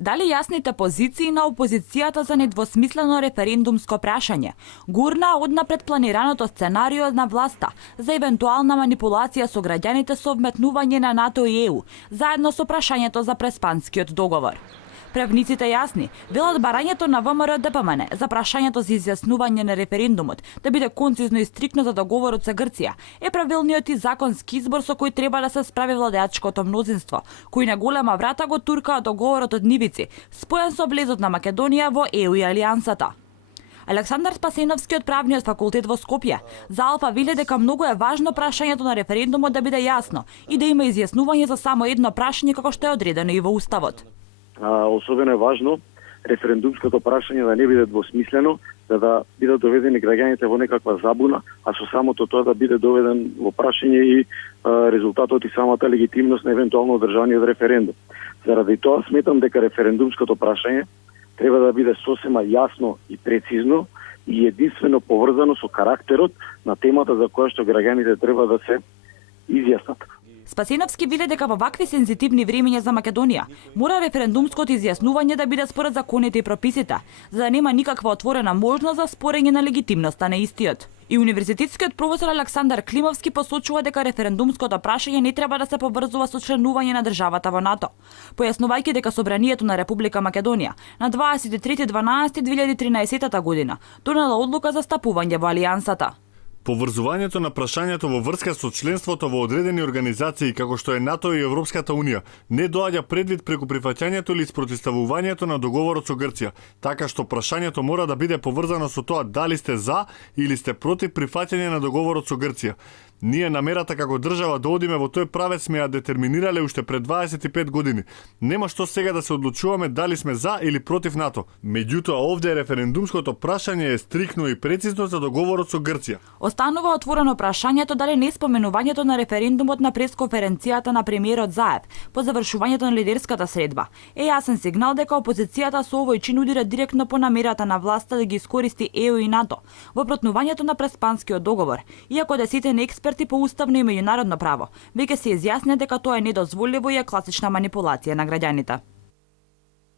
Дали јасните позиции на опозицијата за недвосмислено референдумско прашање, гурна однапред планираното сценарио на власта за евентуална манипулација со граѓаните со вметнување на НАТО и ЕУ, заедно со прашањето за Преспанскиот договор. Правниците јасни велат барањето на ВМРО ДПМН за прашањето за изјаснување на референдумот да биде концизно и стрикно за договорот со Грција е правилниот и законски избор со кој треба да се справи владеачкото мнозинство, кој на голема врата го туркаа договорот од нивици, споен со влезот на Македонија во ЕУ и Алијансата. Александар Спасеновски од Правниот факултет во Скопје за Алфа вели дека многу е важно прашањето на референдумот да биде јасно и да има изјаснување за само едно прашање како што е одредено и во Уставот. Особено е важно референдумското прашање да не биде двосмислено, да бидат доведени граѓаните во некаква забуна, а со самото тоа да биде доведен во прашање и резултатот и самата легитимност на евентуално одржаниот референдум. Заради тоа сметам дека референдумското прашање треба да биде сосема јасно и прецизно и единствено поврзано со карактерот на темата за која што граѓаните треба да се изјаснат. Спасеновски вели дека во вакви сензитивни времиња за Македонија мора референдумското изјаснување да биде според законите и прописите, за да нема никаква отворена можност за спорење на легитимноста на истиот. И универзитетскиот професор Александар Климовски посочува дека референдумското прашање не треба да се поврзува со членување на државата во НАТО, појаснувајќи дека собранието на Република Македонија на 23.12.2013 година донела одлука за стапување во Алијансата. Поврзувањето на прашањето во врска со членството во одредени организации како што е НАТО и Европската унија не доаѓа предвид преку прифаќањето или спротивставувањето на договорот со Грција, така што прашањето мора да биде поврзано со тоа дали сте за или сте против прифаќање на договорот со Грција. Ние намерата како држава да одиме во тој правец сме ја детерминирале уште пред 25 години. Нема што сега да се одлучуваме дали сме за или против НАТО. Меѓутоа овде референдумското прашање е стрикно и прецизно за договорот со Грција. Останува отворено прашањето дали не споменувањето на референдумот на пресконференцијата на премиерот Заев по завршувањето на лидерската средба е јасен сигнал дека опозицијата со овој чин удира директно по намерата на власта да ги искористи ЕУ и НАТО во протнувањето на Преспанскиот договор, иако десетина експерти по уставно и меѓународно право веќе се изјаснија дека тоа е недозволиво и е класична манипулација на граѓаните.